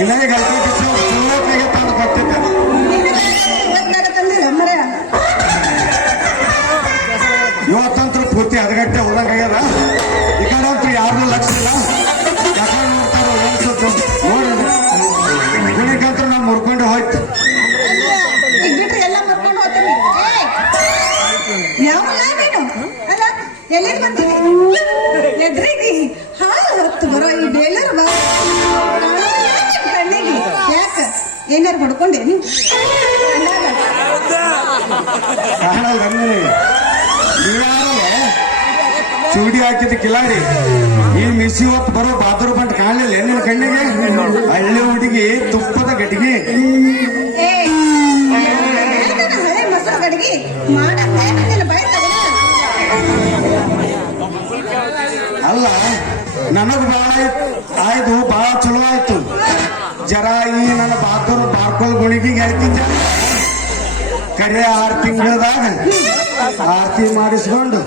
ಇನ್ನಾಗ ಚೂರತ್ತಾಗೆ ತಂದು ಕೊಟ್ಟಿದ್ದೆ. ಇವತ್ತಂತ್ರ ಪೂರ್ತಿ ಹದಗಟ್ಟೆ ಹೋದಂಗಾಗ್ಯದ. ಈ ಕಡೆ ಅಂತೂ ಯಾರನ್ನೂ ಲಕ್ಷ ಇಲ್ಲ. ಯಾಕಂದ್ರೆ ನೋಡ್ತಾರ ಅನ್ಸುತ್ತೆ ನೋಡಿ ಗುಣಿಗಂತ್ರ ನಾವು ಮುರ್ಕೊಂಡು ಹೋಯ್ತು. ಬಿಟ್ರೆ ಎಲ್ಲ ಮುರ್ಕೊಂಡು ಹೋಗ್ತೀನಿ. ಯಾವ ನೀನು ಅಲ್ಲ ಎಲ್ಲಿ ಬಂದಿನಿ ಎದ್ರಿಗೆ ಹಾಲು ಹೊತ್ತು ಬರೋ ಈ ಬೇಲರು ಕಣ್ಣಿಗೆ ಯಾಕ ಏನಾರು ಹೊಡ್ಕೊಂಡೇನಿ ಚೂಡಿ ಹಾಕಿದ ಕಿಲಾಡಿ ಈ ಮಿಸಿ ಹೊತ್ತು ಬರೋ ಬಾದೂರು ಬಂಟ್ ಕಾಣಲಿಲ್ಲ ನಿನ್ನ ಕಣ್ಣಿಗೆ. ಹಳ್ಳಿ ಹುಡುಗಿ ತುಪ್ಪದ ಗಡಿಗೆ ಹಳೆ ಮೊಸರು ಗಡಿಗೆ ಮಾಡ ಅಲ್ಲ ನನಗ್ ಬಾಳ ಆಯ್ತು ಬಾಳ ಚಲೋ ಆಯ್ತು. ಜರ ಈ ನನ್ನ ಬಾದೂರು ಬಾರ್ಕೋಲ್ ಗುಣಿಗಿಗೆ ಹಾಕಿದ್ದ ಕಡೆ 6 ತಿಂಗಳದಾಗ ಆರತಿ ಮಾಡಿಸ್ಕೊಂಡು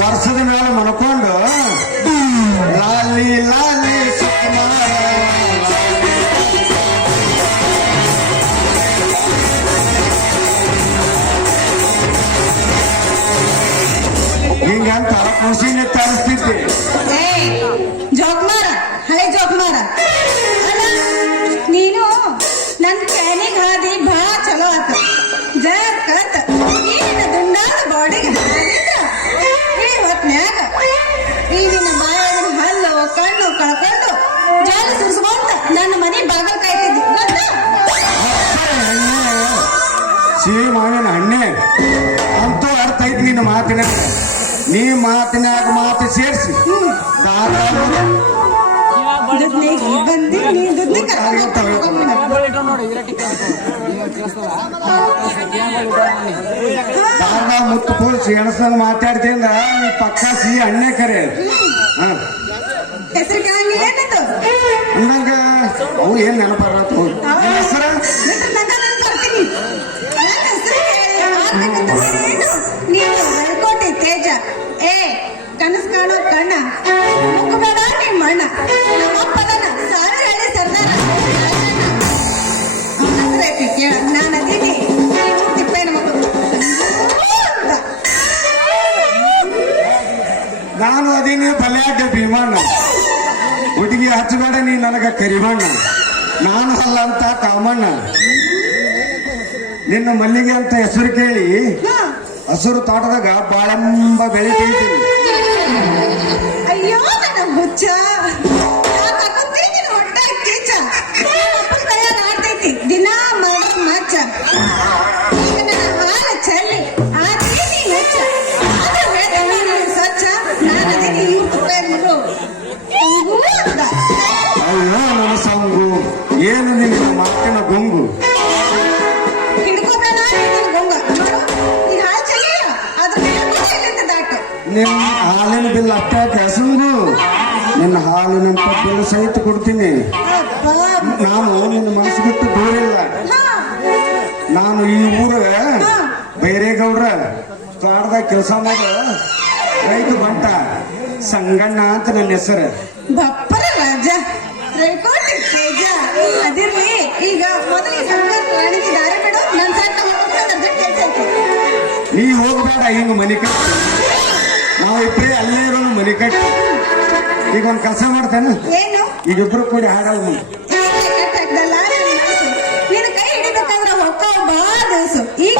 ವರ್ಷದ ಮೇಲೆ ಮನ್ಕೊಂಡು ಲಾಲಿ ಲಾಲಿ ಹಿಂಗಂತ ಖುಷಿನ ತರಿಸ್ತಿದ್ದೆ. ಜೋಕ್ಮಾರ ಹಳೆ ಜೋಕ್ಮಾರ ನೀನು ನನ್ ಫ್ಯಾನಿಗೆ ಹಾದಿ ಬಹಳ ಚಲೋ ಆತ ಜಗತ್ ನೀನಿನ ದುಂಡಾದ ಬಾಡಿಗೆ ಹೊತ್ನ್ಯಾಗ ಈ ನಿನ್ನ ಬಾಯಾಗಿನ ಹಲ್ಲು ಕಣ್ಣು ಕಳ್ಕೊಂಡು ಜಾಲ ಸುರಿಸ್ಕೊಂತ ನನ್ನ ಮನೆ ಬಾಗಲ್ ಕಾಯ್ತಿದ್ದಿ ಗೊತ್ತಾ? ಸಿಹಿ ಮಾವಿನ ಹಣ್ಣೆ ಅಂತೂ ಅರ್ಥ ಐತಿ ನಿನ್ನ ಮಾತಿನ. ನೀ ಮಾತಿನಾಗ ಮಾತು ಸೇರಿಸಿ ಮುತ್ತು ಕೂರಿಸಿ ಎಣಸಂಗ ಮಾತಾಡ್ತಿಂದ ನೀ ಪಕ್ಕ ಸಿಹಿ ಹಣ್ಣೆ ಕರೆ ಹೆಸರು ಕೇಳಂಗಿಲ್ಲ ಅಂದಂಗ ಅವು ಏನ್ ನೆನಪರ ಹೆಸರ ನೀನು ಬೆಳ್ಕೋಟಿ ತೇಜ ಕನಸು ಕಾಣೋ ಕಣ್ಣ ಮುಖಬೇಡ ನಿನ್ ಮಣ್ಣ ನಮ್ಮಪ್ಪದನ ಸಾವಿರ ಹಳ್ಳಿ ಸರ್ದಾರ ಕೇಳ ನಾನು ಅದೀನಿ ತಿಪ್ಪೇನ ಮಗಳು ನಾನು ಅದೀನಿ ಬಲ್ಯಾಡ್ಡ ಭೀಮಣ್ಣ ಹುಡುಗಿ ಹಚ್ಚಬೇಡ ನೀ ನನಗ ಕರಿಮಣ್ಣ ನಾನು ಅಲ್ಲ ಅಂತ ಕಾಮಣ್ಣ. ನಿನ್ನ ಮಲ್ಲಿಗೆ ಅಂತ ಹೆಸರು ಕೇಳಿ ಹಸಿರು ತೋಟದಾಗ ಬಾಳಂಬ ಬೆಳಿತೈತಿ. ಅಯ್ಯೋ ನನ್ನ ಹುಚ್ಚ ಹೊಟ್ಟೆ ಕೀಚ ಆಡ್ತೈತಿ ದಿನ ಮಾಡ ಮಚ್ಚ ಈಗ ನನ್ನ ಹಾಲ ಚಲ್ಲಿ ಆದೀನಿ ಹುಚ್ಚ ಸ್ವಚ್ಛ ನಾನು ಅದೀನಿ ಮಗಳು ಅಯ್ಯೋ ನನ್ನ ಸಂಗು ಏನು ನಿನ್ನ ಮಾತಿನ ಗೊಂಗು ಹಿಡ್ಕೋಬೇಡ ಗೊಂಗ ಈ ಹಾಲು ಚೆಲ್ಲಿಲ್ಲ ಅದ್ರ ದಾಟು ನಿನ್ನ ಹಾಲಿನ ಬಿಲ್ ಅಪ್ಪ ಕೆಸಂಗು ನಿನ್ನ ಹಾಲಿನ ಬಿಲ್ ಸಹಿತ ಕೊಡ್ತೀನಿ. ನಾನು ನಿನ್ನ ಮನಸ್ಸು ಬಿಟ್ಟು ದೂರಿಲ್ಲ. ನಾನು ಈ ಊರ ಬೈರೇಗೌಡ್ರ ಕಾಡ್ದಾಗ ಕೆಲಸ ಮಾಡೋ ರೈತ ಬಂಟ ಸಂಗಣ್ಣ ಅಂತ ನನ್ನ ಹೆಸರು. ಬಪ್ಪರ ರಾಜ ರೇಕೋಟಿ ತೇಜ ಅದಿರ್ಲಿ ಈಗ ಮೊದಲಿಗೆ ಸಂಗಣ್ಣ ರಾಣಿಗೆ ದಾರಿ ಬಿಡು ನನ್ನ ಸಣ್ಣ ನೀ ಹೋಗ್ಬೇಡ ಹಿಂಗ ಮನಿ ಕಟ್ಟಿ ನಾವು ಇಬ್ಬರೇ ಅಲ್ಲೇ ಇರೋ ಮನಿ ಕಟ್ಟಿ. ಈಗ ಒಂದ್ ಕೆಲಸ ಮಾಡ್ತೇನೆ ಏನು ಈಗ ಇಬ್ರು ಕೂಡಿ ಹಾಡಲ್ಲ ನಿನ್ನ ಕೈ ಹಿಡಿಬೇಕಾದ್ರೆ ಹೊಕ್ಕ ಬಹಳ ದಿವಸ ಈಗ